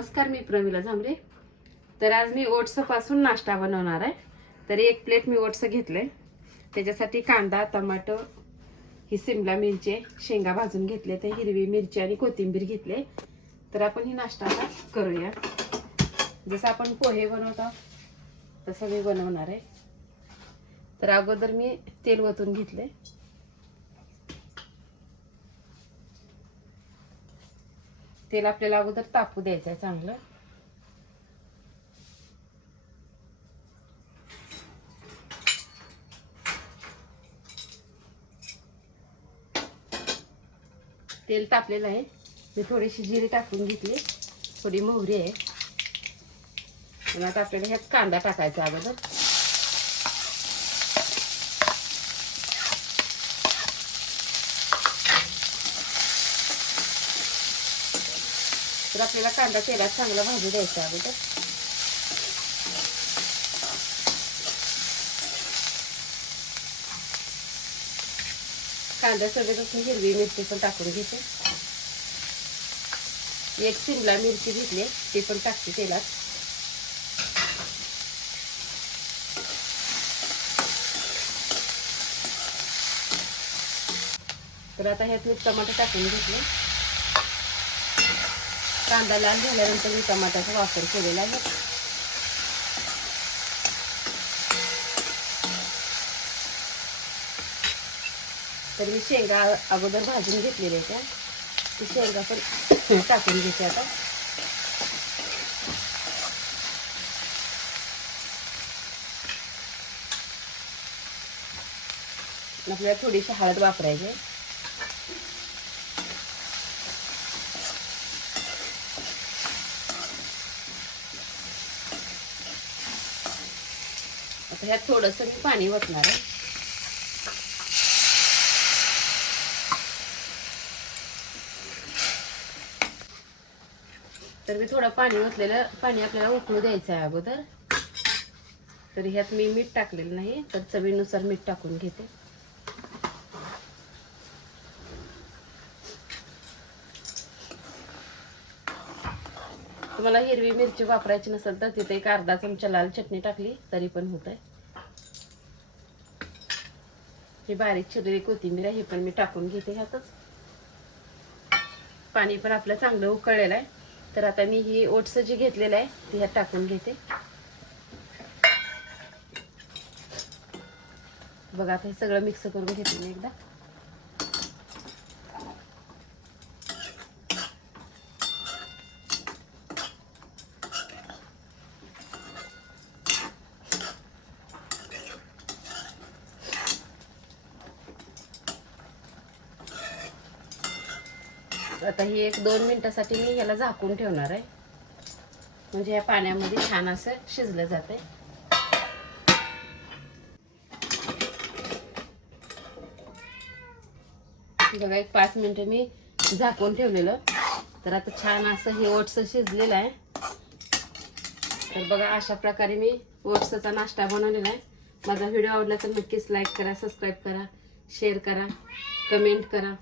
नमस्कार मी प्रमिला झांबरे तर आज मी ओट्सपासून नाश्ता बनवणार आहे. तर एक प्लेट मी ओट्स घेतले. त्याच्यासाठी कांदा टमाटो ही सिमला मिरची शेंगा भाजून घेतले ते हिरवी मिरची आणि कोथिंबीर घेतले. तर आपण ही नाश्ता आता करूया. जसं आपण पोहे बनवतो तसं मी बनवणार आहे. तर अगोदर मी तेल ओतून घेतले. तेल आपल्याला अगोदर तापू द्यायचं आहे चांगलं. तेल तापलेलं आहे. मी थोडीशी जिरी टाकून घेतली. थोडी मोहरी आहे. आणि आता आपल्याला ह्यात कांदा टाकायचा अगोदर. तर आपल्याला कांदा तेलात चांगला भाजू द्यायचा अगोदर कांद्यासोबतच मी हिरवी मिरची पण टाकून घेते. एक शिमला मिरची घेतली ती पण टाकते तेलात. तर आता ह्यात मी टमाटर टाकून घेतले. कांदा लाल झाल्यानंतर मी टमाट्याचा वापर केलेला आहे. तर मी शेंगा अगोदर भाजून घेतलेल्या त्या ती शेंगा पण टाकून घेते आता. आपल्याला थोडीशी हळद वापरायची आता ह्यात थोडंसं मी पाणी ओतणार आहे. तर मी थोडं पाणी ओतलेलं पाणी आपल्याला उकळू द्यायचं आहे अगोदर. तर ह्यात मी मीठ टाकलेलं नाही तर चवीनुसार मीठ टाकून घेते. तुम्हाला हिरवी मिरची वापरायची नसेल तर तिथे एक अर्धा चमचा लाल चटणी टाकली तरी पण होत आहे हे बारीक चिरलेली कोथिंबीर आहे हे पण मी टाकून घेते ह्यातच. पाणी पण आपलं चांगलं उकळलेलं आहे. तर आता मी ही ओट्स जी घेतलेलं आहे ती ह्यात टाकून घेते. बघा आता हे सगळं मिक्स करून घेते मी एकदा. आता हे एक दोन मिनटासाठी मी ह्याला झाकून ठेवणार आहे. म्हणजे या पाण्यामध्ये छान असं शिजलं जाते बघा एक पाच मिनटं मी झाकून ठेवलेलं. तर आता छान असं हे ओट्स शिजलेलं आहे. तर बघा अशा प्रकारे मी ओट्सचा नाश्ता बनवलेला आहे. माझा व्हिडिओ आवडला तर नक्कीच लाईक करा सबस्क्राईब करा शेअर करा कमेंट करा.